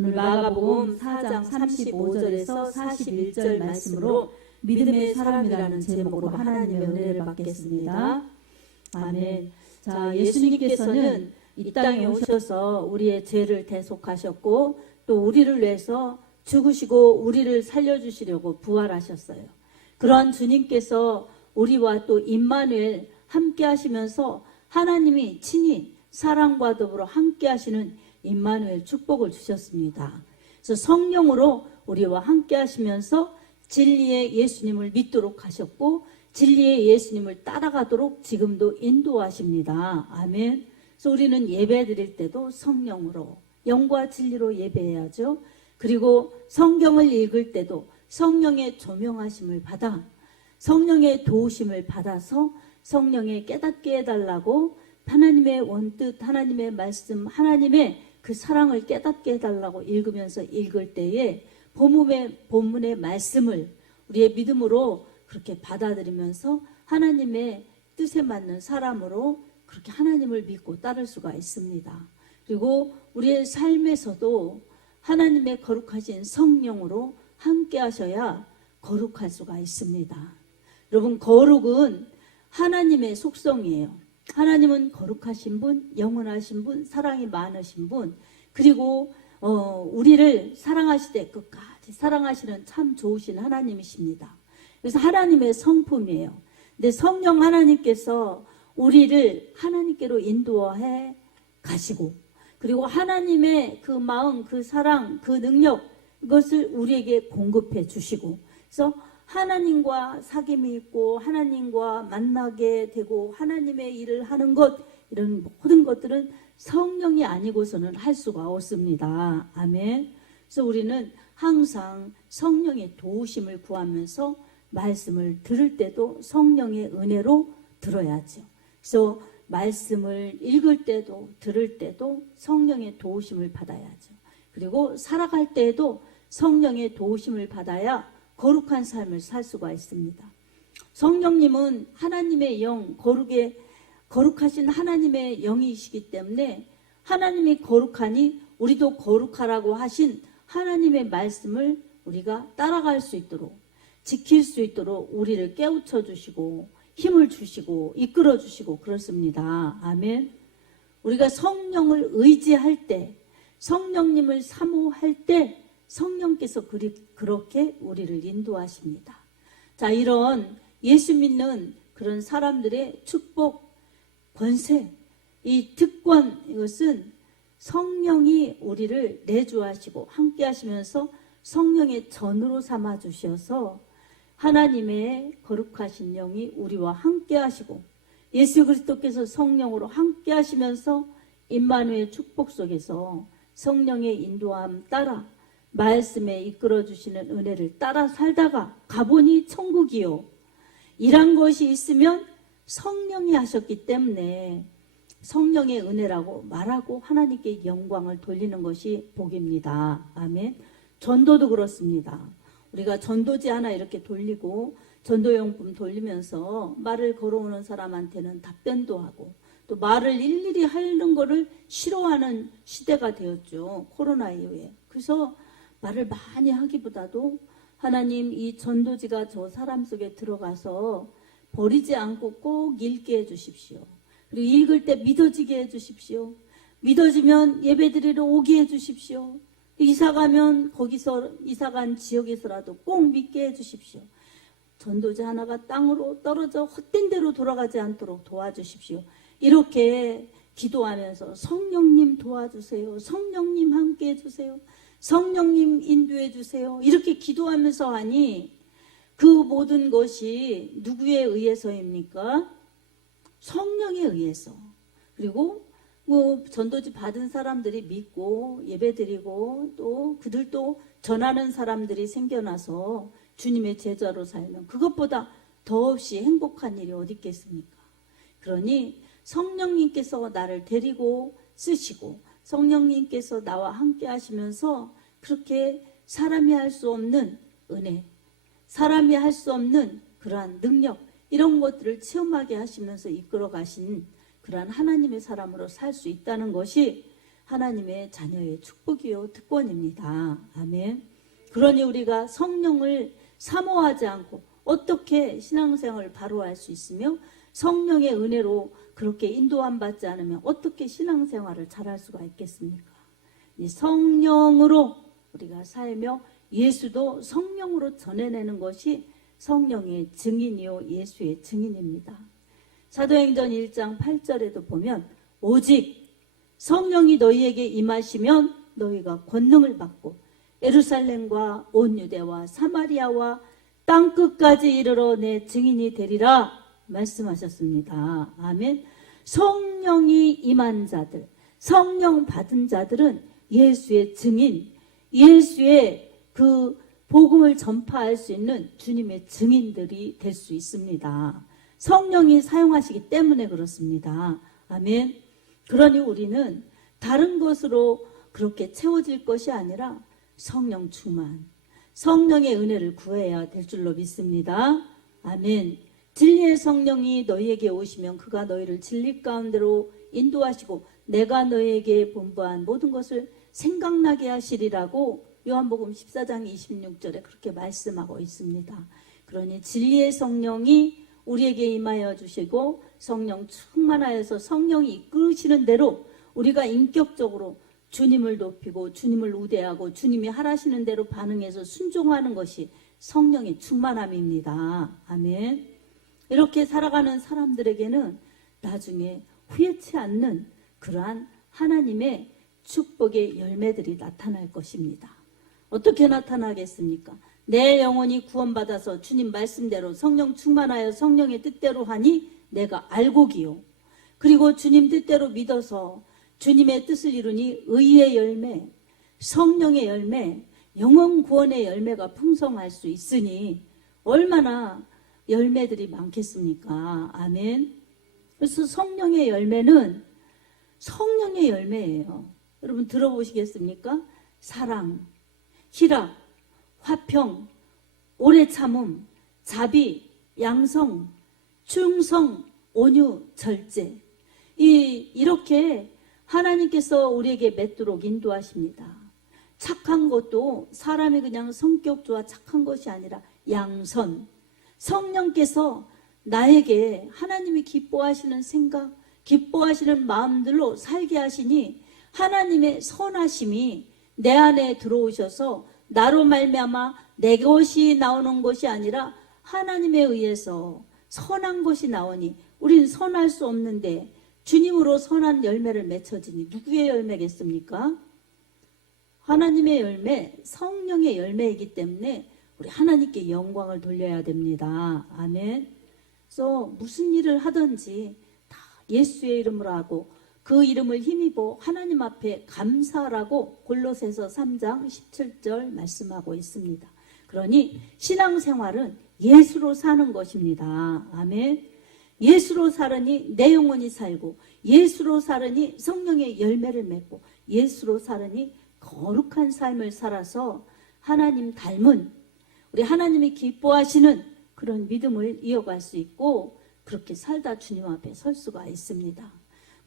오늘 마가복음 4장 35절에서 41절 말씀으로 믿음의 사람이라는 제목으로 하나님의 은혜를 받겠습니다. 아멘. 자, 예수님께서는 이 땅에 오셔서 우리의 죄를 대속하셨고 또 우리를 위해서 죽으시고 우리를 살려주시려고 부활하셨어요. 그러한 주님께서 우리와 또 임마누엘 함께 하시면서 하나님이 친히 사랑과 더불어 함께 하시는 임마누엘 축복을 주셨습니다. 그래서 성령으로 우리와 함께 하시면서 진리의 예수님을 믿도록 하셨고 진리의 예수님을 따라가도록 지금도 인도하십니다. 아멘. 그래서 우리는 예배 드릴 때도 성령으로 영과 진리로 예배해야죠. 그리고 성경을 읽을 때도 성령의 조명하심을 받아 성령의 도우심을 받아서 성령의 깨닫게 해달라고 하나님의 원뜻, 하나님의 말씀, 하나님의 그 사랑을 깨닫게 해달라고 읽으면서 읽을 때에 본문의 말씀을 우리의 믿음으로 그렇게 받아들이면서 하나님의 뜻에 맞는 사람으로 그렇게 하나님을 믿고 따를 수가 있습니다. 그리고 우리의 삶에서도 하나님의 거룩하신 성령으로 함께 하셔야 거룩할 수가 있습니다. 여러분, 거룩은 하나님의 속성이에요. 하나님은 거룩하신 분, 영원하신 분, 사랑이 많으신 분, 그리고 우리를 사랑하시되 끝까지 사랑하시는 참 좋으신 하나님이십니다. 그래서 하나님의 성품이에요. 근데 성령 하나님께서 우리를 하나님께로 인도해 가시고 그리고 하나님의 그 마음, 그 사랑, 그 능력 이것을 우리에게 공급해 주시고 그래서 하나님과 사귐이 있고 하나님과 만나게 되고 하나님의 일을 하는 것 이런 모든 것들은 성령이 아니고서는 할 수가 없습니다. 아멘. 그래서 우리는 항상 성령의 도우심을 구하면서 말씀을 들을 때도 성령의 은혜로 들어야죠. 그래서 말씀을 읽을 때도 들을 때도 성령의 도우심을 받아야죠. 그리고 살아갈 때에도 성령의 도우심을 받아야 거룩한 삶을 살 수가 있습니다. 성령님은 하나님의 영, 거룩하신 하나님의 영이시기 때문에 하나님이 거룩하니 우리도 거룩하라고 하신 하나님의 말씀을 우리가 따라갈 수 있도록 지킬 수 있도록 우리를 깨우쳐 주시고 힘을 주시고 이끌어 주시고 그렇습니다. 아멘. 우리가 성령을 의지할 때 성령님을 사모할 때 성령께서 그렇게 우리를 인도하십니다. 자, 이런 예수 믿는 그런 사람들의 축복, 권세, 이 특권 이것은 성령이 우리를 내주하시고 함께 하시면서 성령의 전으로 삼아 주셔서 하나님의 거룩하신 영이 우리와 함께 하시고 예수 그리스도께서 성령으로 함께 하시면서 임마누엘 축복 속에서 성령의 인도함 따라 말씀에 이끌어 주시는 은혜를 따라 살다가 가보니 천국이요. 이런 것이 있으면 성령이 하셨기 때문에 성령의 은혜라고 말하고 하나님께 영광을 돌리는 것이 복입니다. 아멘. 전도도 그렇습니다. 우리가 전도지 하나 이렇게 돌리고 전도용품 돌리면서 말을 걸어오는 사람한테는 답변도 하고 또 말을 일일이 하는 거를 싫어하는 시대가 되었죠. 코로나 이후에. 그래서 말을 많이 하기보다도 하나님 이 전도지가 저 사람 속에 들어가서 버리지 않고 꼭 읽게 해주십시오. 그리고 읽을 때 믿어지게 해주십시오. 믿어지면 예배드리러 오게 해주십시오. 이사가면 거기서 이사간 지역에서라도 꼭 믿게 해주십시오. 전도지 하나가 땅으로 떨어져 헛된 데로 돌아가지 않도록 도와주십시오. 이렇게 기도하면서 성령님 도와주세요. 성령님 함께 해주세요. 성령님 인도해 주세요. 이렇게 기도하면서 하니 그 모든 것이 누구에 의해서입니까? 성령에 의해서. 그리고 전도지 받은 사람들이 믿고 예배드리고 또 그들도 전하는 사람들이 생겨나서 주님의 제자로 살면 그것보다 더없이 행복한 일이 어디 있겠습니까? 그러니 성령님께서 나를 데리고 쓰시고 성령님께서 나와 함께 하시면서 그렇게 사람이 할 수 없는 은혜, 사람이 할 수 없는 그러한 능력 이런 것들을 체험하게 하시면서 이끌어 가신 그러한 하나님의 사람으로 살 수 있다는 것이 하나님의 자녀의 축복이요 특권입니다. 아멘. 그러니 우리가 성령을 사모하지 않고 어떻게 신앙생활을 바로 할 수 있으며 성령의 은혜로 그렇게 인도함 받지 않으면 어떻게 신앙생활을 잘할 수가 있겠습니까? 이 성령으로 우리가 살며 예수도 성령으로 전해내는 것이 성령의 증인이요 예수의 증인입니다. 사도행전 1장 8절에도 보면 오직 성령이 너희에게 임하시면 너희가 권능을 받고 예루살렘과 온 유대와 사마리아와 땅끝까지 이르러 내 증인이 되리라 말씀하셨습니다. 아멘. 성령이 임한 자들, 성령 받은 자들은 예수의 증인, 예수의 그 복음을 전파할 수 있는 주님의 증인들이 될 수 있습니다. 성령이 사용하시기 때문에 그렇습니다. 아멘. 그러니 우리는 다른 것으로 그렇게 채워질 것이 아니라 성령 충만, 성령의 은혜를 구해야 될 줄로 믿습니다. 아멘. 진리의 성령이 너희에게 오시면 그가 너희를 진리 가운데로 인도하시고 내가 너희에게 분부한 모든 것을 생각나게 하시리라고 요한복음 14장 26절에 그렇게 말씀하고 있습니다. 그러니 진리의 성령이 우리에게 임하여 주시고 성령 충만하여서 성령이 이끄시는 대로 우리가 인격적으로 주님을 높이고 주님을 우대하고 주님이 하라시는 대로 반응해서 순종하는 것이 성령의 충만함입니다. 아멘. 이렇게 살아가는 사람들에게는 나중에 후회치 않는 그러한 하나님의 축복의 열매들이 나타날 것입니다. 어떻게 나타나겠습니까? 내 영혼이 구원받아서 주님 말씀대로 성령 충만하여 성령의 뜻대로 하니 내가 알고기요. 그리고 주님 뜻대로 믿어서 주님의 뜻을 이루니 의의 열매, 성령의 열매, 영혼 구원의 열매가 풍성할 수 있으니 얼마나 열매들이 많겠습니까? 아멘. 그래서 성령의 열매는 성령의 열매예요. 여러분 들어보시겠습니까? 사랑, 희락, 화평, 오래 참음, 자비, 양성, 충성, 온유, 절제. 이렇게 하나님께서 우리에게 맺도록 인도하십니다. 착한 것도 사람이 그냥 성격 좋아 착한 것이 아니라 양선. 성령께서 나에게 하나님이 기뻐하시는 생각, 기뻐하시는 마음들로 살게 하시니 하나님의 선하심이 내 안에 들어오셔서 나로 말미암아 내 것이 나오는 것이 아니라 하나님에 의해서 선한 것이 나오니 우리는 선할 수 없는데 주님으로 선한 열매를 맺혀지니 누구의 열매겠습니까? 하나님의 열매, 성령의 열매이기 때문에 우리 하나님께 영광을 돌려야 됩니다. 아멘. 그래서 무슨 일을 하든지 다 예수의 이름으로 하고 그 이름을 힘입어 하나님 앞에 감사하라고 골로새서 3장 17절 말씀하고 있습니다. 그러니 신앙생활은 예수로 사는 것입니다. 아멘. 예수로 살으니 내 영혼이 살고 예수로 살으니 성령의 열매를 맺고 예수로 살으니 거룩한 삶을 살아서 하나님 닮은 우리 하나님이 기뻐하시는 그런 믿음을 이어갈 수 있고 그렇게 살다 주님 앞에 설 수가 있습니다.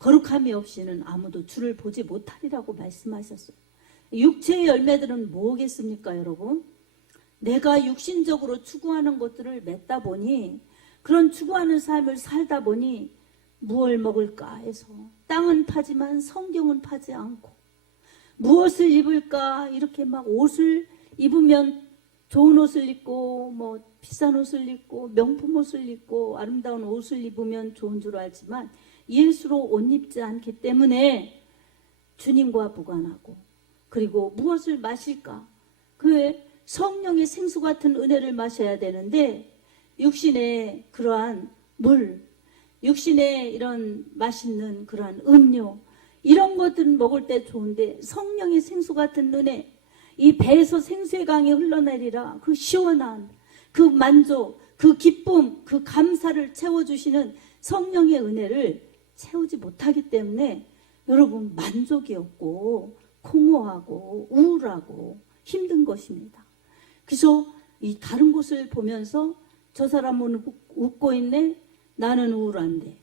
거룩함이 없이는 아무도 주를 보지 못하리라고 말씀하셨어요. 육체의 열매들은 뭐겠습니까, 여러분? 내가 육신적으로 추구하는 것들을 맺다 보니 그런 추구하는 삶을 살다 보니 무엇을 먹을까 해서 땅은 파지만 성경은 파지 않고 무엇을 입을까 이렇게 막 옷을 입으면 좋은 옷을 입고 뭐 비싼 옷을 입고 명품 옷을 입고 아름다운 옷을 입으면 좋은 줄 알지만 예수로 옷 입지 않기 때문에 주님과 무관하고 그리고 무엇을 마실까? 그 성령의 생수 같은 은혜를 마셔야 되는데 육신의 그러한 물, 육신의 이런 맛있는 그러한 음료 이런 것들은 먹을 때 좋은데 성령의 생수 같은 은혜 이 배에서 생수의 강이 흘러내리라 그 시원한 그 만족, 그 기쁨, 그 감사를 채워주시는 성령의 은혜를 채우지 못하기 때문에 여러분 만족이 없고 공허하고 우울하고 힘든 것입니다. 그래서 이 다른 곳을 보면서 저 사람은 웃고 있네 나는 우울한데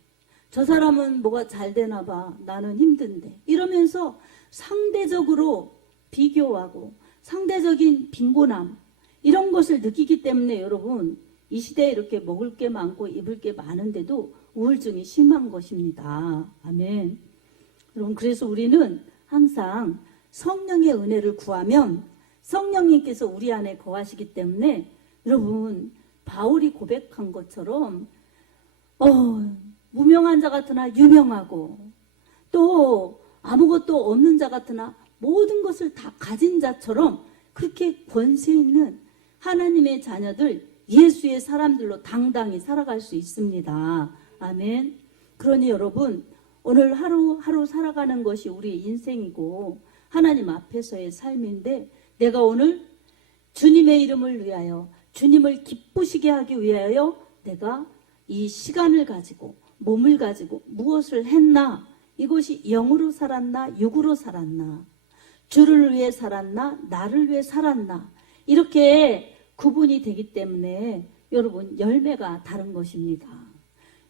저 사람은 뭐가 잘 되나 봐 나는 힘든데 이러면서 상대적으로 비교하고 상대적인 빈곤함 이런 것을 느끼기 때문에 여러분 이 시대에 이렇게 먹을 게 많고 입을 게 많은데도 우울증이 심한 것입니다. 아멘. 여러분 그래서 우리는 항상 성령의 은혜를 구하면 성령님께서 우리 안에 거하시기 때문에 여러분 바울이 고백한 것처럼 무명한 자 같으나 유명하고 또 아무것도 없는 자 같으나 모든 것을 다 가진 자처럼 그렇게 권세 있는 하나님의 자녀들 예수의 사람들로 당당히 살아갈 수 있습니다. 아멘. 그러니 여러분 오늘 하루하루 살아가는 것이 우리의 인생이고 하나님 앞에서의 삶인데 내가 오늘 주님의 이름을 위하여 주님을 기쁘시게 하기 위하여 내가 이 시간을 가지고 몸을 가지고 무엇을 했나 이것이 영으로 살았나 육으로 살았나 주를 위해 살았나 나를 위해 살았나 이렇게 구분이 되기 때문에 여러분 열매가 다른 것입니다.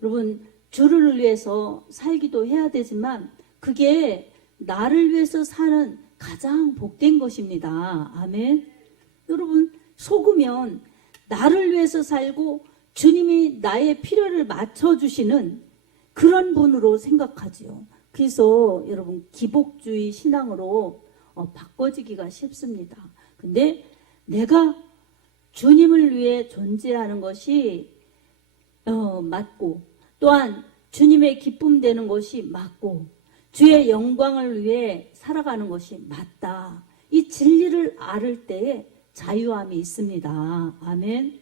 여러분 주를 위해서 살기도 해야 되지만 그게 나를 위해서 사는 가장 복된 것입니다. 아멘. 여러분 속으면 나를 위해서 살고 주님이 나의 필요를 맞춰주시는 그런 분으로 생각하지요. 그래서 여러분 기복주의 신앙으로 바꿔지기가 쉽습니다. 근데 내가 주님을 위해 존재하는 것이 맞고 또한 주님의 기쁨 되는 것이 맞고 주의 영광을 위해 살아가는 것이 맞다. 이 진리를 알을 때에 자유함이 있습니다. 아멘.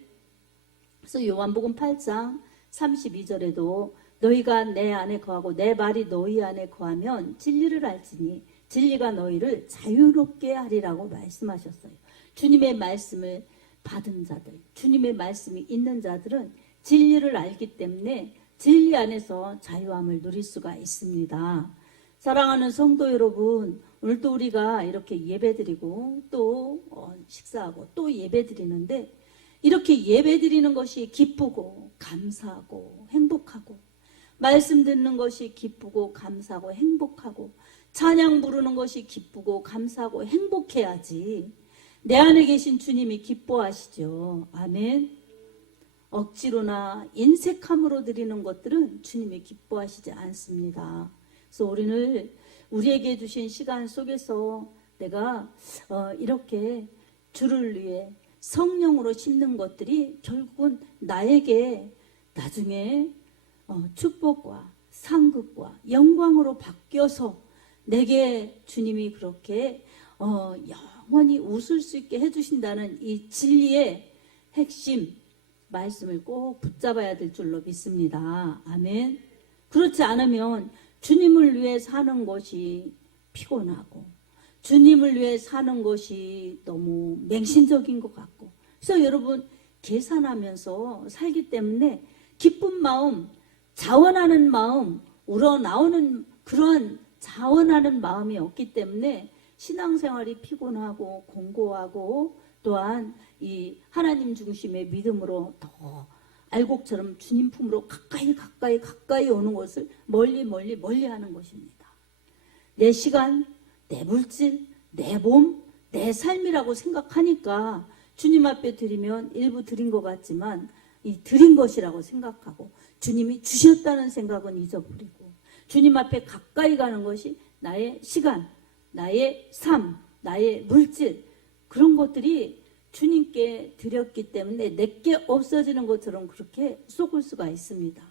그래서 요한복음 8장 32절에도 너희가 내 안에 거하고 내 말이 너희 안에 거하면 진리를 알지니 진리가 너희를 자유롭게 하리라고 말씀하셨어요. 주님의 말씀을 받은 자들, 주님의 말씀이 있는 자들은 진리를 알기 때문에 진리 안에서 자유함을 누릴 수가 있습니다. 사랑하는 성도 여러분, 오늘도 우리가 이렇게 예배드리고 또 식사하고 또 예배드리는데 이렇게 예배드리는 것이 기쁘고 감사하고 행복하고 말씀 듣는 것이 기쁘고 감사하고 행복하고 찬양 부르는 것이 기쁘고 감사하고 행복해야지 내 안에 계신 주님이 기뻐하시죠. 아멘. 억지로나 인색함으로 드리는 것들은 주님이 기뻐하시지 않습니다. 그래서 우리에게 주신 시간 속에서 내가 이렇게 주를 위해 성령으로 심는 것들이 결국은 나에게 나중에 축복과 상급과 영광으로 바뀌어서 내게 주님이 그렇게 영원히 웃을 수 있게 해주신다는 이 진리의 핵심 말씀을 꼭 붙잡아야 될 줄로 믿습니다. 아멘. 그렇지 않으면 주님을 위해 사는 것이 피곤하고 주님을 위해 사는 것이 너무 맹신적인 것 같고 그래서 여러분 계산하면서 살기 때문에 기쁜 마음, 자원하는 마음, 우러나오는 그런 자원하는 마음이 없기 때문에 신앙생활이 피곤하고 공고하고 또한 이 하나님 중심의 믿음으로 더 알곡처럼 주님 품으로 가까이 오는 것을 멀리 하는 것입니다. 내 시간, 내 물질, 내 몸, 내 삶이라고 생각하니까 주님 앞에 드리면 일부 드린 것 같지만 이 드린 것이라고 생각하고 주님이 주셨다는 생각은 잊어버리고 주님 앞에 가까이 가는 것이 나의 시간, 나의 삶, 나의 물질 그런 것들이 주님께 드렸기 때문에 내게 없어지는 것처럼 그렇게 속을 수가 있습니다.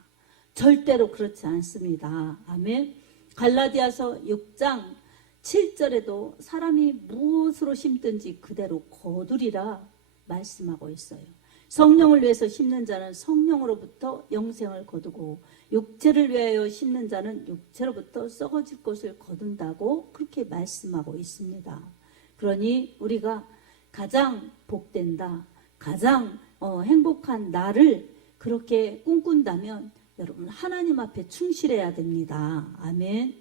절대로 그렇지 않습니다. 아멘. 갈라디아서 6장 7절에도 사람이 무엇으로 심든지 그대로 거두리라 말씀하고 있어요. 성령을 위해서 심는 자는 성령으로부터 영생을 거두고 육체를 위하여 심는 자는 육체로부터 썩어질 것을 거둔다고 그렇게 말씀하고 있습니다. 그러니 우리가 가장 복된다, 가장 행복한 나를 그렇게 꿈꾼다면 여러분 하나님 앞에 충실해야 됩니다. 아멘.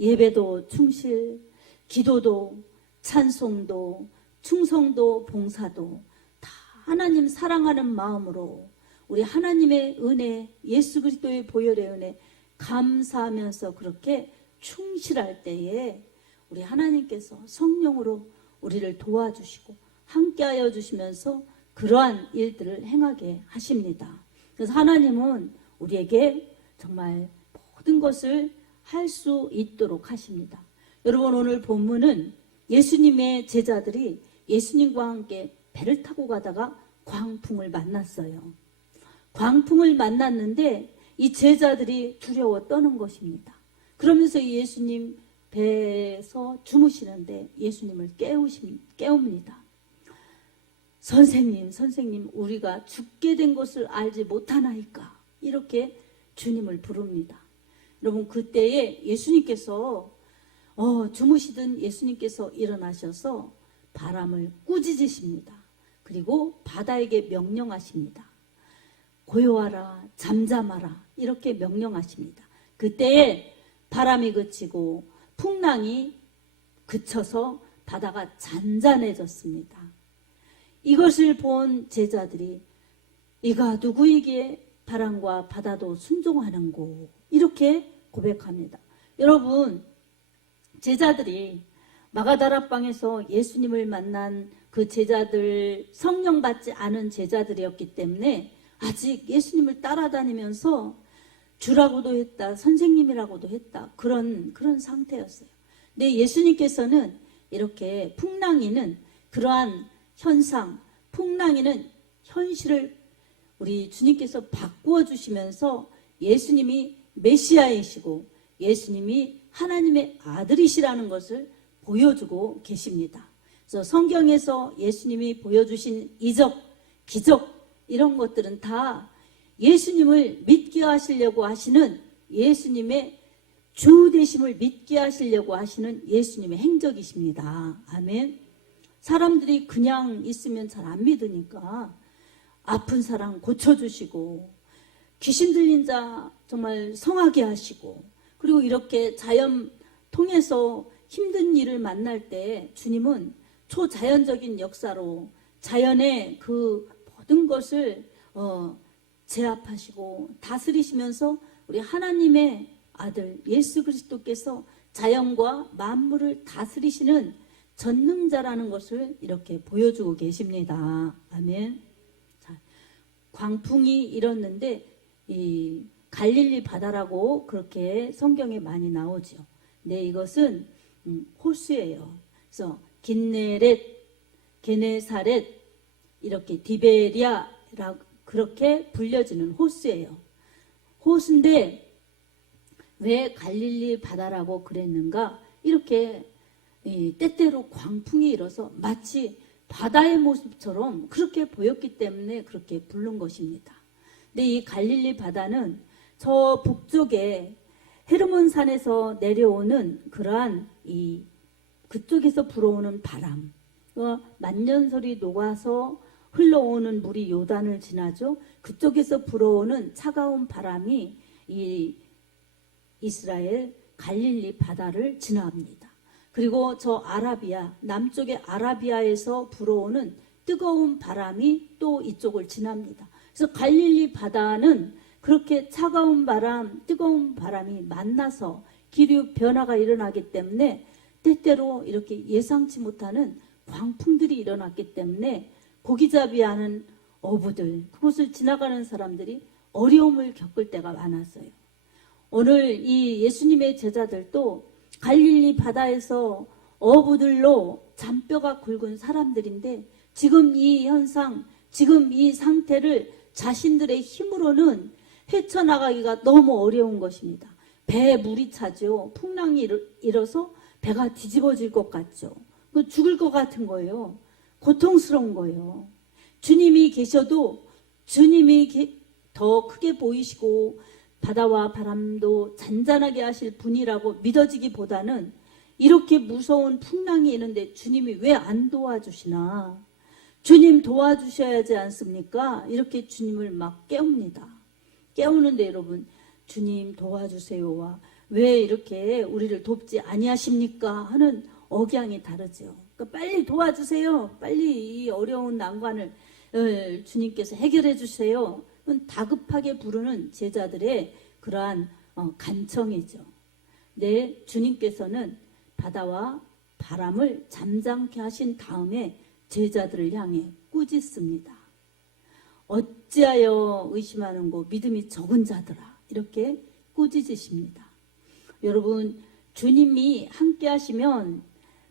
예배도 충실, 기도도, 찬송도, 충성도, 봉사도 다 하나님 사랑하는 마음으로 우리 하나님의 은혜, 예수 그리스도의 보혈의 은혜 감사하면서 그렇게 충실할 때에 우리 하나님께서 성령으로 우리를 도와주시고 함께하여 주시면서 그러한 일들을 행하게 하십니다. 그래서 하나님은 우리에게 정말 모든 것을 할 수 있도록 하십니다. 여러분, 오늘 본문은 예수님의 제자들이 예수님과 함께 배를 타고 가다가 광풍을 만났어요. 광풍을 만났는데 이 제자들이 두려워 떠는 것입니다. 그러면서 예수님 배에서 주무시는데 예수님을 깨웁니다. 선생님, 우리가 죽게 된 것을 알지 못하나이까? 이렇게 주님을 부릅니다. 여러분, 그때에 예수님께서 주무시던 예수님께서 일어나셔서 바람을 꾸짖으십니다. 그리고 바다에게 명령하십니다. 고요하라, 잠잠하라, 이렇게 명령하십니다. 그때에 바람이 그치고 풍랑이 그쳐서 바다가 잔잔해졌습니다. 이것을 본 제자들이 이가 누구에게 바람과 바다도 순종하는고, 이렇게 고백합니다. 여러분, 제자들이 마가다락방에서 예수님을 만난 그 제자들, 성령 받지 않은 제자들이었기 때문에 아직 예수님을 따라다니면서 주라고도 했다, 선생님이라고도 했다, 그런 상태였어요. 근데 예수님께서는 이렇게 풍랑이는 그러한 현상, 풍랑이는 현실을 우리 주님께서 바꾸어 주시면서 예수님이 메시아이시고 예수님이 하나님의 아들이시라는 것을 보여주고 계십니다. 그래서 성경에서 예수님이 보여주신 이적, 기적, 이런 것들은 다 예수님을 믿게 하시려고 하시는, 예수님의 주 되심을 믿게 하시려고 하시는 예수님의 행적이십니다. 아멘. 사람들이 그냥 있으면 잘 안 믿으니까 아픈 사람 고쳐주시고, 귀신 들린 자 정말 성하게 하시고, 그리고 이렇게 자연 통해서 힘든 일을 만날 때 주님은 초자연적인 역사로 자연의 그 모든 것을 제압하시고 다스리시면서 우리 하나님의 아들 예수 그리스도께서 자연과 만물을 다스리시는 전능자라는 것을 이렇게 보여주고 계십니다. 아멘. 자, 광풍이 일었는데 이 갈릴리 바다라고 그렇게 성경에 많이 나오죠. 네, 이것은 호수예요. 그래서 긴네렛, 게네사렛, 이렇게 디베리아라고 그렇게 불려지는 호수예요. 호수인데 왜 갈릴리 바다라고 그랬는가? 이렇게 때때로 광풍이 일어서 마치 바다의 모습처럼 그렇게 보였기 때문에 그렇게 부른 것입니다. 근데 이 갈릴리 바다는 저 북쪽에 헤르몬 산에서 내려오는 그러한 그쪽에서 불어오는 바람, 만년설이 녹아서 흘러오는 물이 요단을 지나죠. 그쪽에서 불어오는 차가운 바람이 이 이스라엘 갈릴리 바다를 지나갑니다. 그리고 저 아라비아, 남쪽의 아라비아에서 불어오는 뜨거운 바람이 또 이쪽을 지납니다. 그래서 갈릴리 바다는 그렇게 차가운 바람, 뜨거운 바람이 만나서 기류 변화가 일어나기 때문에 때때로 이렇게 예상치 못하는 광풍들이 일어났기 때문에 고기잡이하는 어부들, 그곳을 지나가는 사람들이 어려움을 겪을 때가 많았어요. 오늘 이 예수님의 제자들도 갈릴리 바다에서 어부들로 잔뼈가 굵은 사람들인데 지금 이 현상, 지금 이 상태를 자신들의 힘으로는 헤쳐나가기가 너무 어려운 것입니다. 배에 물이 차죠. 풍랑이 일어서 배가 뒤집어질 것 같죠. 죽을 것 같은 거예요. 고통스러운 거예요. 주님이 계셔도 주님이 더 크게 보이시고 바다와 바람도 잔잔하게 하실 분이라고 믿어지기보다는 이렇게 무서운 풍랑이 있는데 주님이 왜 안 도와주시나? 주님 도와주셔야지 않습니까? 이렇게 주님을 막 깨웁니다. 깨우는데 여러분, 주님 도와주세요와 왜 이렇게 우리를 돕지 아니하십니까? 하는 억양이 다르죠. 그러니까 빨리 도와주세요. 빨리 이 어려운 난관을 주님께서 해결해 주세요. 다급하게 부르는 제자들의 그러한 간청이죠. 네, 주님께서는 바다와 바람을 잠잠케 하신 다음에 제자들을 향해 꾸짖습니다. 어찌하여 의심하는고 믿음이 적은 자들아, 이렇게 꾸짖으십니다. 여러분, 주님이 함께 하시면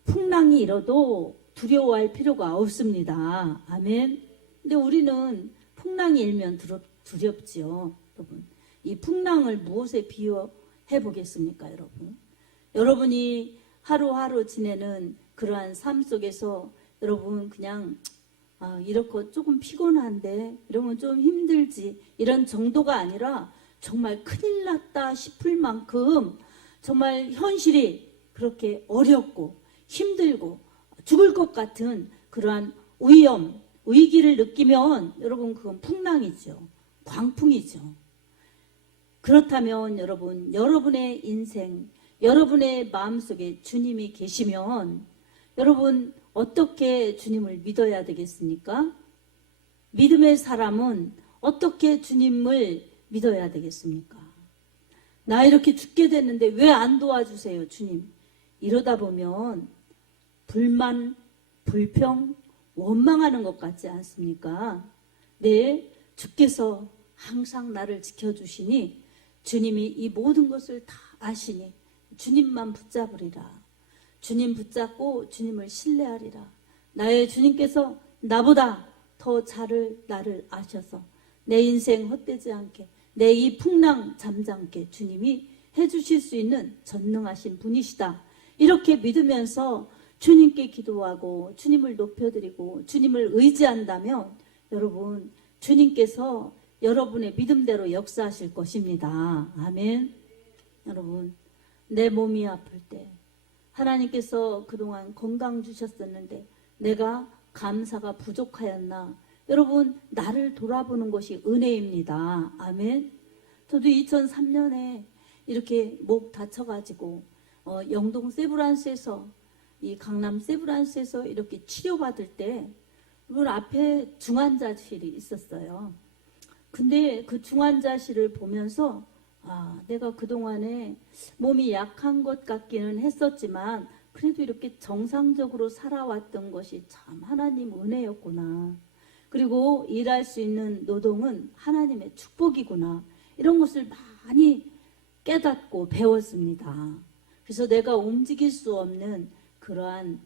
풍랑이 일어도 두려워할 필요가 없습니다. 아멘. 근데 우리는 풍랑이 일면 두렵지요. 여러분, 이 풍랑을 무엇에 비유해 보겠습니까? 여러분이 하루하루 지내는 그러한 삶 속에서 여러분 그냥 이렇게 조금 피곤한데, 이러면 좀 힘들지, 이런 정도가 아니라 정말 큰일 났다 싶을 만큼 정말 현실이 그렇게 어렵고 힘들고 죽을 것 같은 그러한 위험, 위기를 느끼면 여러분 그건 풍랑이죠. 광풍이죠. 그렇다면 여러분, 여러분의 인생, 여러분의 마음속에 주님이 계시면 여러분 어떻게 주님을 믿어야 되겠습니까? 믿음의 사람은 어떻게 주님을 믿어야 되겠습니까? 나 이렇게 죽게 됐는데 왜 안 도와주세요, 주님? 이러다 보면 불만, 불평, 원망하는 것 같지 않습니까? 네, 주께서 항상 나를 지켜주시니 주님이 이 모든 것을 다 아시니 주님만 붙잡으리라. 주님 붙잡고 주님을 신뢰하리라. 나의 주님께서 나보다 더 나를 아셔서 내 인생 헛되지 않게, 내 이 풍랑 잠잠게 주님이 해주실 수 있는 전능하신 분이시다. 이렇게 믿으면서 주님께 기도하고 주님을 높여드리고 주님을 의지한다면 여러분, 주님께서 여러분의 믿음대로 역사하실 것입니다. 아멘. 여러분, 내 몸이 아플 때 하나님께서 그동안 건강 주셨었는데 내가 감사가 부족하였나? 여러분, 나를 돌아보는 것이 은혜입니다. 아멘. 저도 2003년에 이렇게 목 다쳐가지고 영동 세브란스에서, 이 강남 세브란스에서 이렇게 치료받을 때 그 앞에 중환자실이 있었어요. 근데 그 중환자실을 보면서 내가 그동안에 몸이 약한 것 같기는 했었지만 그래도 이렇게 정상적으로 살아왔던 것이 참 하나님 은혜였구나. 그리고 일할 수 있는 노동은 하나님의 축복이구나. 이런 것을 많이 깨닫고 배웠습니다. 그래서 내가 움직일 수 없는 그러한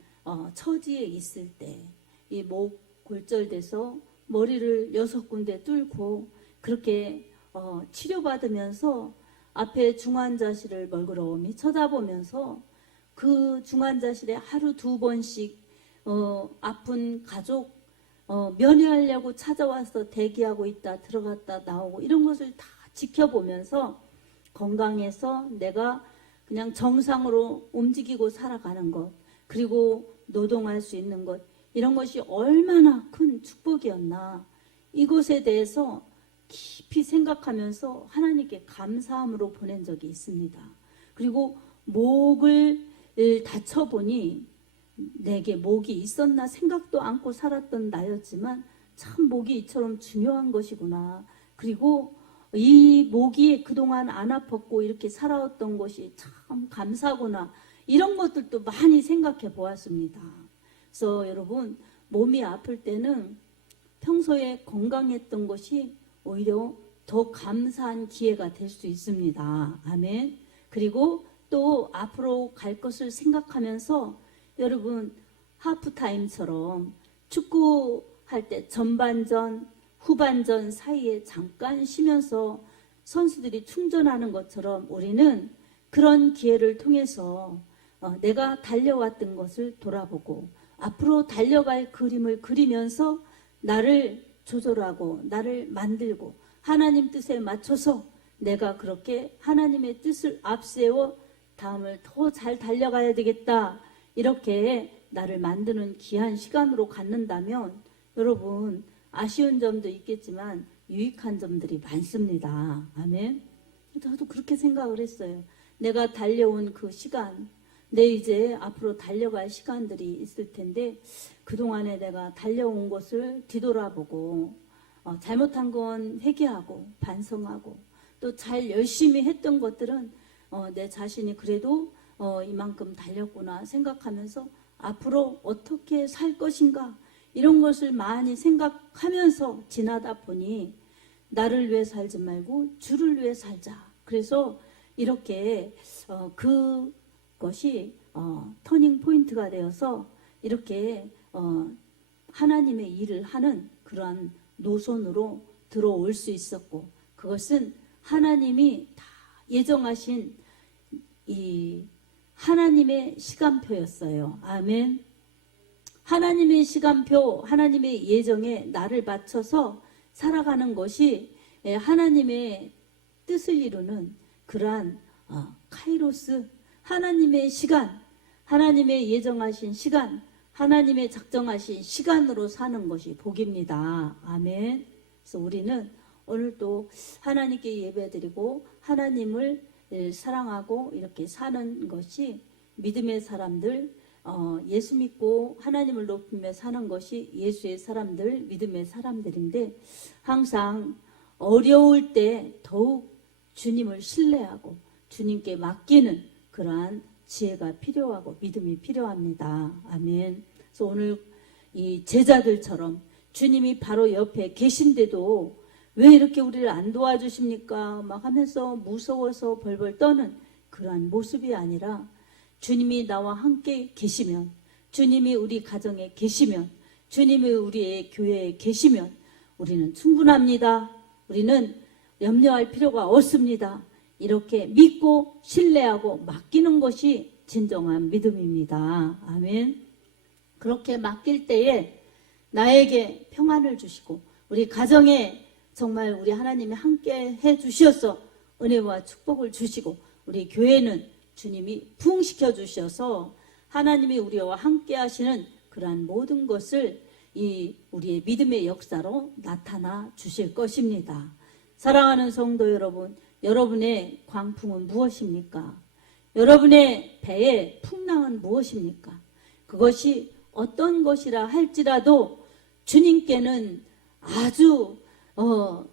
처지에 있을 때 이 목 골절돼서 머리를 6군데 뚫고 그렇게 치료받으면서 앞에 중환자실을 멀그러움이 쳐다보면서 그 중환자실에 하루 2번씩 아픈 가족 면회하려고 찾아와서 대기하고 있다 들어갔다 나오고 이런 것을 다 지켜보면서 건강해서 내가 그냥 정상으로 움직이고 살아가는 것, 그리고 노동할 수 있는 것, 이런 것이 얼마나 큰 축복이었나, 이것에 대해서 깊이 생각하면서 하나님께 감사함으로 보낸 적이 있습니다. 그리고 목을 다쳐보니 내게 목이 있었나 생각도 않고 살았던 나였지만 참 목이 이처럼 중요한 것이구나. 그리고 이 목이 그동안 안 아팠고 이렇게 살아왔던 것이 참 감사구나. 이런 것들도 많이 생각해 보았습니다. 그래서 여러분, 몸이 아플 때는 평소에 건강했던 것이 오히려 더 감사한 기회가 될 수 있습니다. 아멘. 그리고 또 앞으로 갈 것을 생각하면서 여러분, 하프타임처럼 축구할 때 전반전, 후반전 사이에 잠깐 쉬면서 선수들이 충전하는 것처럼 우리는 그런 기회를 통해서 내가 달려왔던 것을 돌아보고 앞으로 달려갈 그림을 그리면서 나를 조절하고 나를 만들고 하나님 뜻에 맞춰서 내가 그렇게 하나님의 뜻을 앞세워 다음을 더 잘 달려가야 되겠다, 이렇게 나를 만드는 귀한 시간으로 갖는다면 여러분, 아쉬운 점도 있겠지만 유익한 점들이 많습니다. 아멘. 저도 그렇게 생각을 했어요. 내가 달려온 그 시간, 내 이제 앞으로 달려갈 시간들이 있을 텐데 그동안에 내가 달려온 것을 뒤돌아보고 잘못한 건 회개하고 반성하고 또 잘 열심히 했던 것들은 내 자신이 그래도 이만큼 달렸구나 생각하면서 앞으로 어떻게 살 것인가 이런 것을 많이 생각하면서 지나다 보니 나를 위해 살지 말고 주를 위해 살자. 그래서 이렇게 그것이 터닝 포인트가 되어서 이렇게 하나님의 일을 하는 그러한 노선으로 들어올 수 있었고, 그것은 하나님이 다 예정하신 이 하나님의 시간표였어요. 아멘. 하나님의 시간표, 하나님의 예정에 나를 맞춰서 살아가는 것이 하나님의 뜻을 이루는 그러한 카이로스, 하나님의 시간, 하나님의 예정하신 시간, 하나님의 작정하신 시간으로 사는 것이 복입니다. 아멘. 그래서 우리는 오늘 또 하나님께 예배드리고 하나님을 사랑하고 이렇게 사는 것이 믿음의 사람들, 예수 믿고 하나님을 높이며 사는 것이 예수의 사람들, 믿음의 사람들인데, 항상 어려울 때 더욱 주님을 신뢰하고 주님께 맡기는 그러한 지혜가 필요하고 믿음이 필요합니다. 아멘. 그래서 오늘 이 제자들처럼 주님이 바로 옆에 계신데도 왜 이렇게 우리를 안 도와주십니까? 막 하면서 무서워서 벌벌 떠는 그러한 모습이 아니라, 주님이 나와 함께 계시면, 주님이 우리 가정에 계시면, 주님이 우리의 교회에 계시면 우리는 충분합니다. 우리는 염려할 필요가 없습니다. 이렇게 믿고 신뢰하고 맡기는 것이 진정한 믿음입니다. 아멘. 그렇게 맡길 때에 나에게 평안을 주시고 우리 가정에 정말 우리 하나님이 함께 해 주셔서 은혜와 축복을 주시고, 우리 교회는 주님이 부흥시켜 주셔서 하나님이 우리와 함께 하시는 그러한 모든 것을 이 우리의 믿음의 역사로 나타나 주실 것입니다. 사랑하는 성도 여러분, 여러분의 광풍은 무엇입니까? 여러분의 배의 풍랑은 무엇입니까? 그것이 어떤 것이라 할지라도 주님께는 아주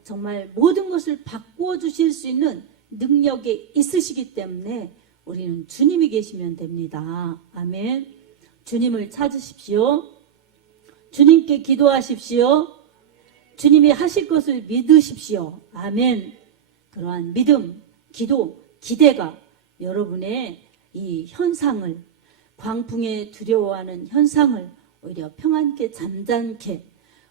정말 모든 것을 바꾸어 주실 수 있는 능력이 있으시기 때문에 우리는 주님이 계시면 됩니다. 아멘. 주님을 찾으십시오. 주님께 기도하십시오. 주님이 하실 것을 믿으십시오. 아멘. 그러한 믿음, 기도, 기대가 여러분의 이 현상을, 광풍에 두려워하는 현상을 오히려 평안케 잠잠케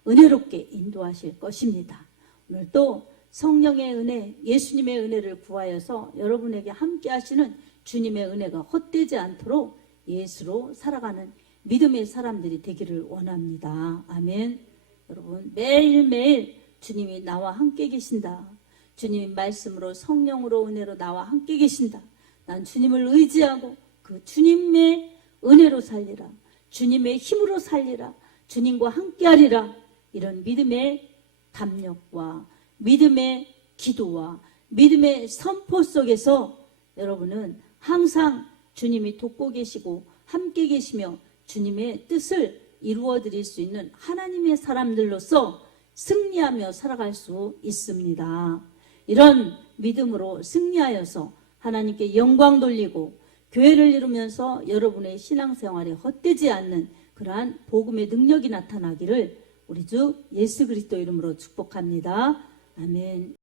은혜롭게 인도하실 것입니다. 오늘 또 성령의 은혜, 예수님의 은혜를 구하여서 여러분에게 함께 하시는 주님의 은혜가 헛되지 않도록 예수로 살아가는 믿음의 사람들이 되기를 원합니다. 아멘. 여러분, 매일매일 주님이 나와 함께 계신다. 주님의 말씀으로, 성령으로, 은혜로 나와 함께 계신다. 난 주님을 의지하고 그 주님의 은혜로 살리라. 주님의 힘으로 살리라. 주님과 함께하리라. 이런 믿음의 담력과 믿음의 기도와 믿음의 선포 속에서 여러분은 항상 주님이 돕고 계시고 함께 계시며 주님의 뜻을 이루어 드릴 수 있는 하나님의 사람들로서 승리하며 살아갈 수 있습니다. 이런 믿음으로 승리하여서 하나님께 영광 돌리고 교회를 이루면서 여러분의 신앙생활에 헛되지 않는 그러한 복음의 능력이 나타나기를 우리 주 예수 그리스도 이름으로 축복합니다. 아멘.